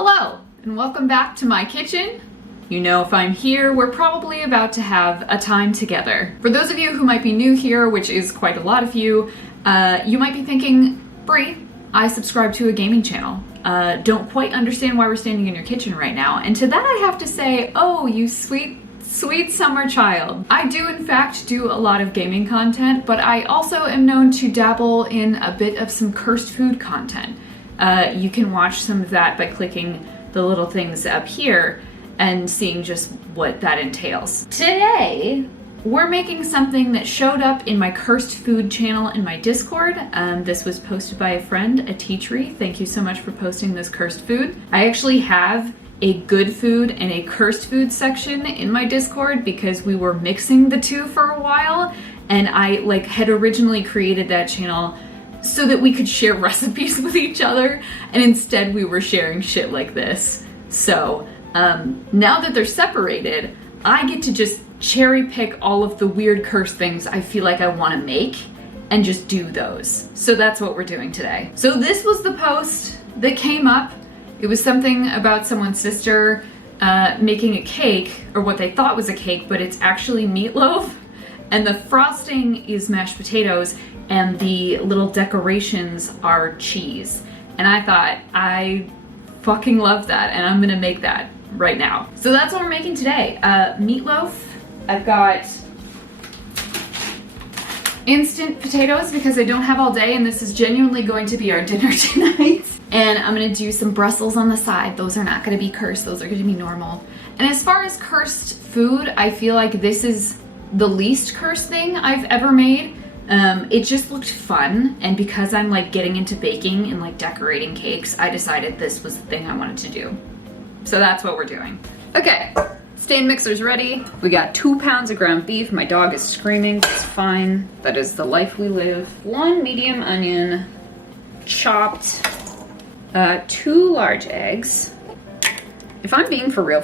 Hello, and welcome back to my kitchen. You know, if I'm here, we're probably about to have a time together. For those of you who might be new here, which is quite a lot of you, you might be thinking, Brie, I subscribe to a gaming channel. Don't quite understand why we're standing in your kitchen right now. And to that I have to say, oh, you sweet summer child. I do in fact do a lot of gaming content, but I also am known to dabble in a bit of some cursed food content. You can watch some of that by clicking the little things up here and seeing just what that entails. Today, we're making something that showed up in my cursed food channel in my Discord. This was posted by a friend, a teachery. Thank you so much for posting this cursed food. I actually have a good food and a cursed food section in my Discord because we were mixing the two for a while, and I had originally created that channel so that we could share recipes with each other, and instead we were sharing shit like this. So now that they're separated, I get to just cherry pick all of the weird cursed things I feel like I want to make and just do those. So that's what we're doing today. So this was the post that came up. It was something about someone's sister making a cake, or what they thought was a cake, but it's actually meatloaf, and the frosting is mashed potatoes, and the little decorations are cheese. And I thought, I fucking love that, and I'm gonna make that right now. So that's what we're making today. Meatloaf. I've got instant potatoes because I don't have all day, and this is genuinely going to be our dinner tonight. And I'm gonna do some Brussels on the side. Those are not gonna be cursed, those are gonna be normal. And as far as cursed food, I feel like this is the least cursed thing I've ever made. It just looked fun, and because I'm getting into baking and decorating cakes, I decided this was the thing I wanted to do. So that's what we're doing. Okay, stand mixer's ready. We got 2 pounds of ground beef. My dog is screaming, it's fine. That is the life we live. 1 medium onion, chopped. 2 large eggs. If I'm being for real,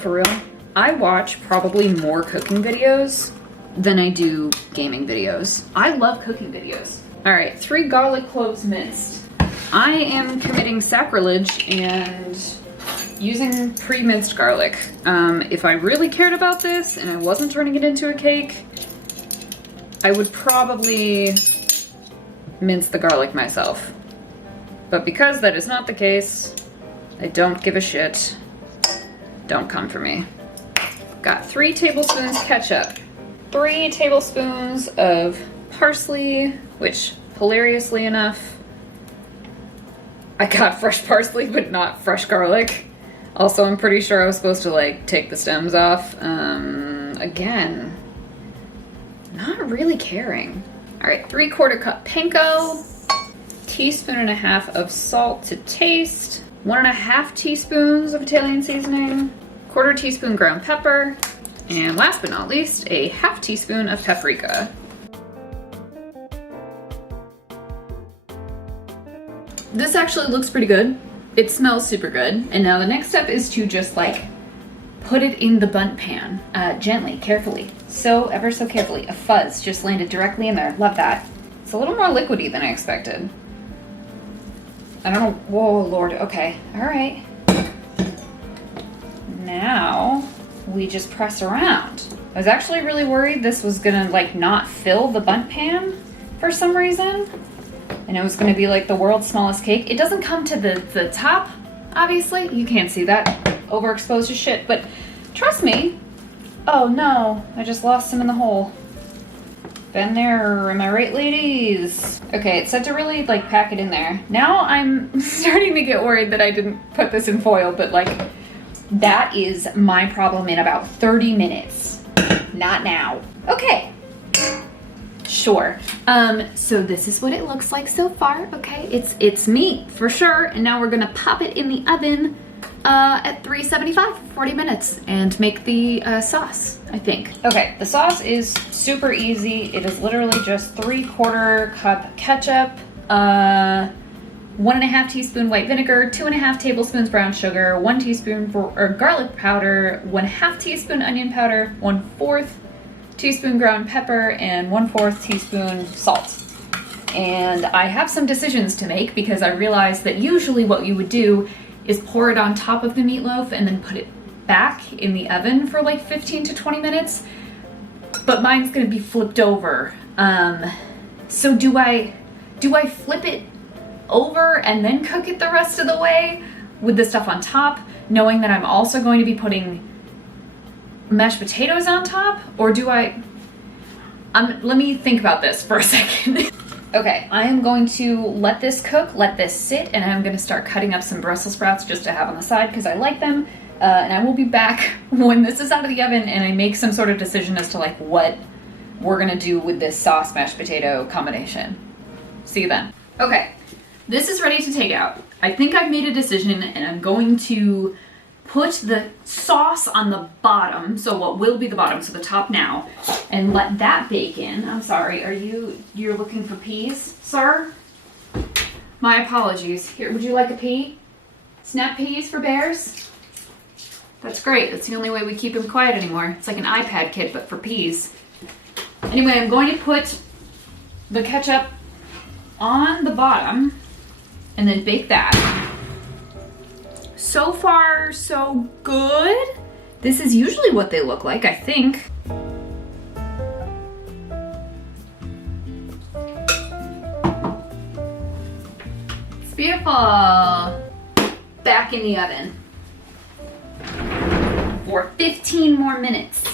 I watch probably more cooking videos than I do gaming videos. I love cooking videos. All right, 3 garlic cloves minced. I am committing sacrilege and using pre-minced garlic. If I really cared about this and I wasn't turning it into a cake, I would probably mince the garlic myself. But because that is not the case, I don't give a shit. Don't come for me. Got 3 tablespoons ketchup. 3 tablespoons of parsley, which, hilariously enough, I got fresh parsley, but not fresh garlic. Also, I'm pretty sure I was supposed to, take the stems off. Again, not really caring. All right, 3/4 cup panko, 1.5 teaspoons of salt to taste, 1.5 teaspoons of Italian seasoning, 1/4 teaspoon ground pepper, and last but not least, a 1/2 teaspoon of paprika. This actually looks pretty good. It smells super good. And now the next step is to just put it in the bundt pan, gently, carefully. So ever so carefully. A fuzz just landed directly in there. Love that. It's a little more liquidy than I expected. I don't know. Whoa, Lord. Okay. All right. Now we just press around. I was actually really worried this was gonna not fill the bundt pan for some reason, and it was gonna be the world's smallest cake. It doesn't come to the top, obviously. You can't see that, overexposed as shit, but trust me. Oh no, I just lost some in the hole. Been there, am I right, ladies? Okay, it said to really pack it in there. Now I'm starting to get worried that I didn't put this in foil, but that is my problem in about 30 minutes. Not now. Okay. Sure. So this is what it looks like so far. Okay, it's meat for sure. And now we're gonna pop it in the oven at 375 for 40 minutes and make the sauce, I think. Okay, the sauce is super easy. It is literally just 3/4 cup ketchup, 1.5 teaspoon white vinegar, 2.5 tablespoons brown sugar, 1 teaspoon garlic powder, 1/2 teaspoon onion powder, 1/4 teaspoon ground pepper, and 1/4 teaspoon salt. And I have some decisions to make because I realized that usually what you would do is pour it on top of the meatloaf and then put it back in the oven for like 15 to 20 minutes. But mine's gonna be flipped over. So do I flip it over and then cook it the rest of the way with the stuff on top, knowing that I'm also going to be putting mashed potatoes on top? Or do I, let me think about this for a second. Okay, I am going to let this cook, let this sit, and I'm gonna start cutting up some Brussels sprouts just to have on the side because I like them. And I will be back when this is out of the oven and I make some sort of decision as to like what we're gonna do with this sauce mashed potato combination. See you then. Okay, this is ready to take out. I think I've made a decision and I'm going to put the sauce on the bottom, so what will be the bottom, so the top now, and let that bake in. I'm sorry, you're looking for peas, sir? My apologies. Here, would you like a pea? Snap peas for bears? That's great, that's the only way we keep him quiet anymore. It's like an iPad kit, but for peas. Anyway, I'm going to put the ketchup on the bottom and then bake that. So far, so good. This is usually what they look like, I think. It's beautiful. Back in the oven for 15 more minutes.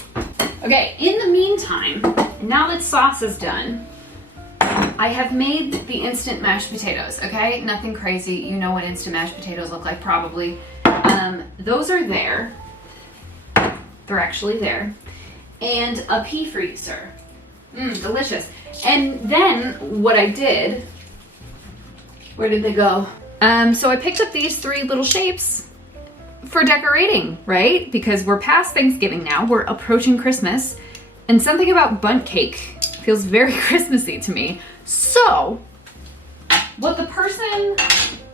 Okay, in the meantime, now that sauce is done, I have made the instant mashed potatoes, okay? Nothing crazy. You know what instant mashed potatoes look like, probably. Those are there. They're actually there. And a pea freezer. Delicious. And then what I did, where did they go? So I picked up these 3 little shapes for decorating, right? Because we're past Thanksgiving now, we're approaching Christmas, and something about bundt cake feels very Christmassy to me. So, what the person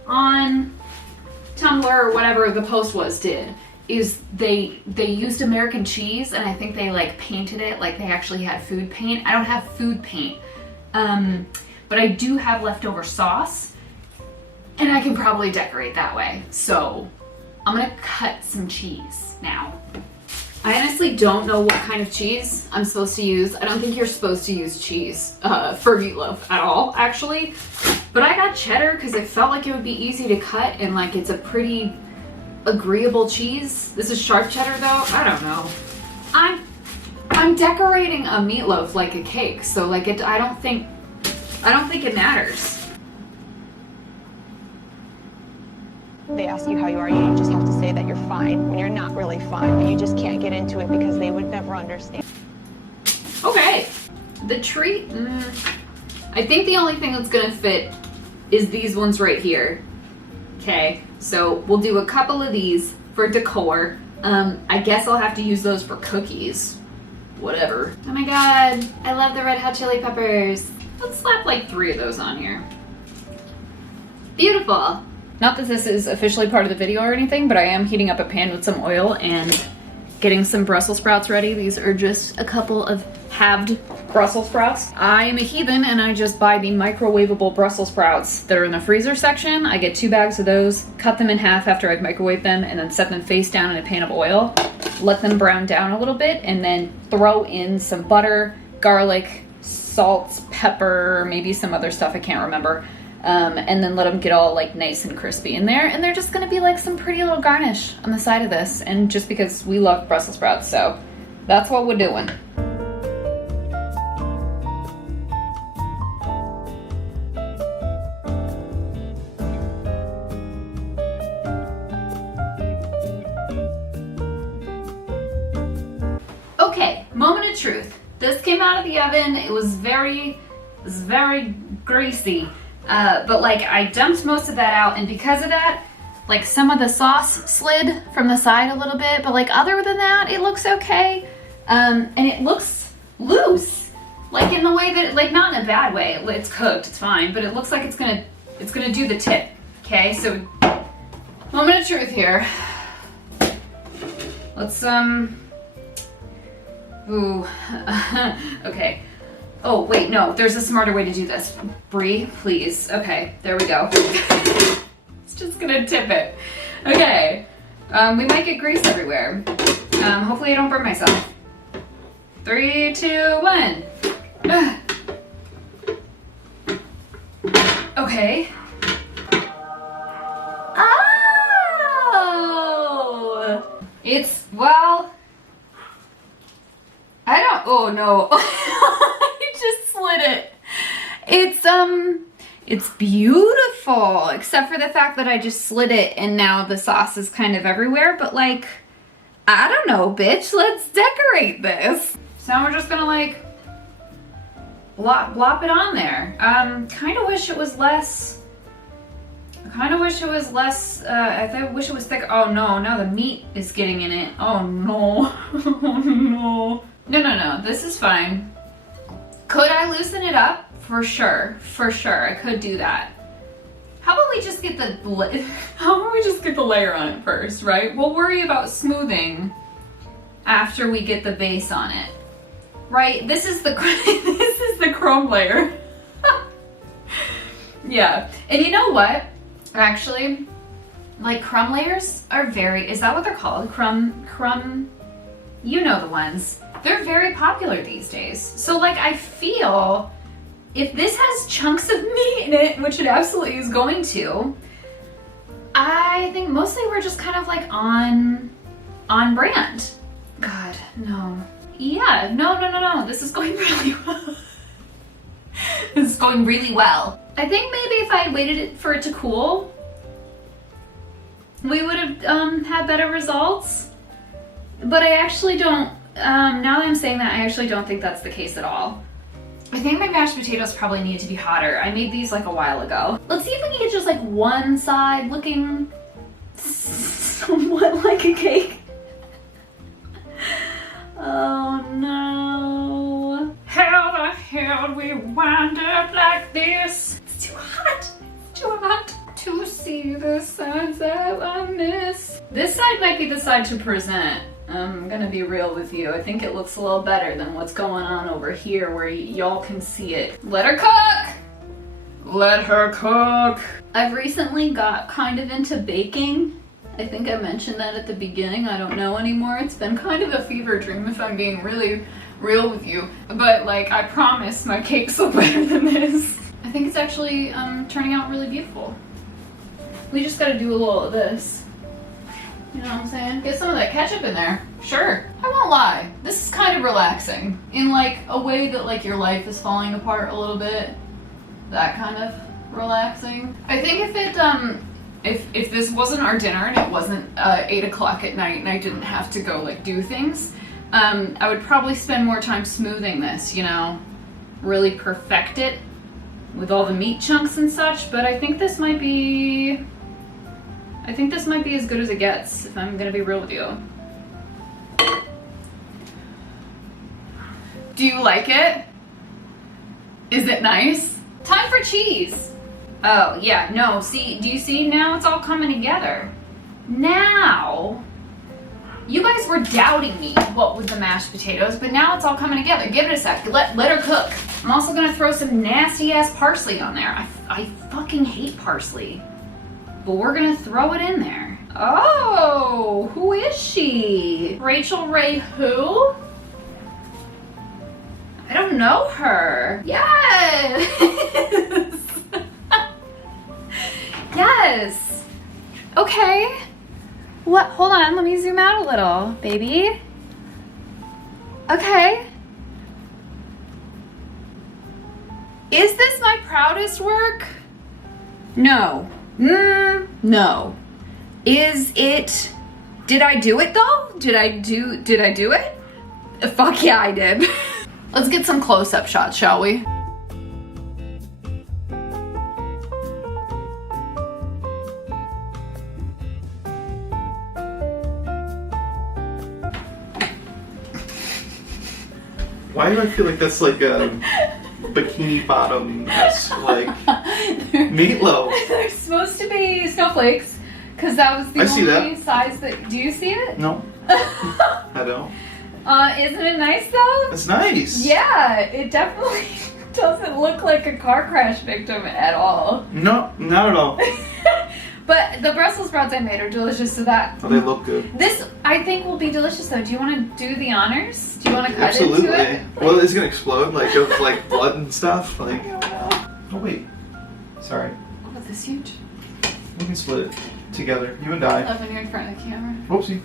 on Tumblr or whatever the post was did is they used American cheese, and I think they like painted it like they actually had food paint. I don't have food paint, but I do have leftover sauce, and I can probably decorate that way. So I'm gonna cut some cheese now. I honestly don't know what kind of cheese I'm supposed to use. I don't think you're supposed to use cheese for meatloaf at all, actually. But I got cheddar because it felt like it would be easy to cut, and like it's a pretty agreeable cheese. This is sharp cheddar though. I don't know. I'm decorating a meatloaf like a cake, so like I don't think it matters. They ask you how you are, you just have to say that you're fine when you're not really fine, but you just can't get into it because they would never understand. Okay, the treat, I think the only thing that's gonna fit is these ones right here. Okay, so we'll do a couple of these for decor. I guess I'll have to use those for cookies. Whatever. Oh my god, I love the red hot chili peppers. Let's slap like 3 of those on here. Beautiful. Not that this is officially part of the video or anything, but I am heating up a pan with some oil and getting some Brussels sprouts ready. These are just a couple of halved Brussels sprouts. I am a heathen and I just buy the microwavable Brussels sprouts that are in the freezer section. I get 2 bags of those, cut them in half after I've microwaved them, and then set them face down in a pan of oil. Let them brown down a little bit, and then throw in some butter, garlic, salt, pepper, maybe some other stuff I can't remember. And then let them get all like nice and crispy in there, and they're just gonna be like some pretty little garnish on the side of this, and just because we love Brussels sprouts, so that's what we're doing. Okay, moment of truth. This came out of the oven. It was very greasy. But like I dumped most of that out, and because of that, like some of the sauce slid from the side a little bit, but like other than that, it looks okay. And it looks loose, like in the way that, like not in a bad way, it's cooked, it's fine, but it looks like it's gonna do the tip. Okay, so moment of truth here. Let's okay. Oh, wait, no, there's a smarter way to do this. Brie, please. Okay, there we go. It's just gonna tip it. Okay. We might get grease everywhere. Hopefully I don't burn myself. 3, 2, 1. Okay. Oh! It's, well, I don't, oh no. I just slid it. It's beautiful, except for the fact that I just slid it and now the sauce is kind of everywhere, but like, I don't know, bitch, let's decorate this. So now we're just gonna like, blop it on there. Kind of wish it was less, I wish it was thick. Oh no, now the meat is getting in it. Oh no, oh no. No, this is fine. Could I loosen it up? For sure, I could do that. How about we just get the layer on it first, right? We'll worry about smoothing after we get the base on it. Right? This is the chrome layer. Yeah. And you know what? Actually, like crumb layers are is that what they're called? Crumb, you know the ones. They're very popular these days. So like I feel if this has chunks of meat in it, which it absolutely is going to, I think mostly we're just kind of like on brand. God, no. Yeah, no. This is going really well. This is going really well. I think maybe if I had waited for it to cool, we would have had better results. But I actually don't, now that I'm saying that, I actually don't think that's the case at all. I think my mashed potatoes probably need to be hotter. I made these like a while ago. Let's see if we can get just like one side looking somewhat like a cake. Oh no. How the hell we wind up like this? It's too hot. It's too hot to see the sides that I miss. This side might be the side to present. I'm gonna be real with you. I think it looks a little better than what's going on over here where y'all can see it. Let her cook! Let her cook! I've recently got kind of into baking. I think I mentioned that at the beginning. I don't know anymore. It's been kind of a fever dream if I'm being really real with you. But like, I promise my cakes look better than this. I think it's actually turning out really beautiful. We just gotta do a little of this. You know what I'm saying? Get some of that ketchup in there. Sure. I won't lie. This is kind of relaxing. In like a way that like your life is falling apart a little bit. That kind of relaxing. I think if it, if this wasn't our dinner and it wasn't 8 o'clock at night and I didn't have to go like do things, I would probably spend more time smoothing this, you know, really perfect it with all the meat chunks and such, but I think this might be as good as it gets, if I'm gonna be real with you. Do you like it? Is it nice? Time for cheese. Oh, yeah, no, see, do you see now it's all coming together? Now, you guys were doubting me what with the mashed potatoes, but now it's all coming together. Give it a sec, let her cook. I'm also gonna throw some nasty ass parsley on there. I fucking hate parsley, but we're gonna throw it in there. Oh, who is she? Rachel Ray who? I don't know her. Yes! Yes. Okay. What? Hold on, let me zoom out a little, baby. Okay. Is this my proudest work? No. No. Is it? Did I do it though? Did I do it? Fuck yeah, I did. Let's get some close-up shots, shall we? Why do I feel like that's like a bikini bottom-esque, like, meatloaf? They're supposed to be snowflakes, because that was the only size that... Do you see it? No. I don't. Isn't it nice though? It's nice. Yeah, it definitely doesn't look like a car crash victim at all. No, not at all. But the Brussels sprouts I made are delicious, so that... Oh, they look good. This, I think, will be delicious, though. Do you want to do the honors? Do you want to cut Absolutely. into it? Well, it's gonna explode, like, of, like, blood and stuff. Like, oh, wait. Sorry. Oh, this huge? We can split it together. You and I. Love when you're in front of the camera. Whoopsie.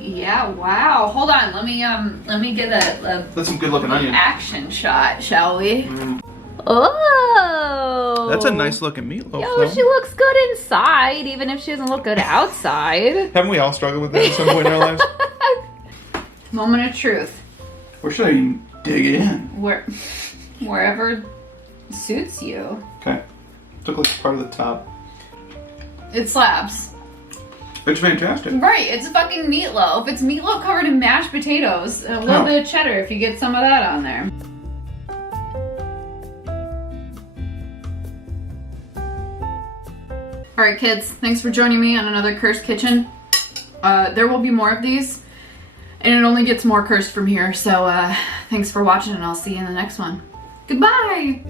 Yeah, wow. Hold on, let me get a That's some good looking onion. action shot, shall we? Mm. Oh! That's a nice looking meatloaf. Yo, though. she looks good inside, even if she doesn't look good outside. Haven't we all struggled with that at some point in our lives? Moment of truth. Where should I dig in? Wherever suits you. Okay. Took like part of the top. It slaps. It's fantastic. Right, it's fucking meatloaf. It's meatloaf covered in mashed potatoes. And a little bit of cheddar if you get some of that on there. Alright kids, thanks for joining me on another Cursed Kitchen. There will be more of these, and it only gets more cursed from here, so thanks for watching, and I'll see you in the next one. Goodbye!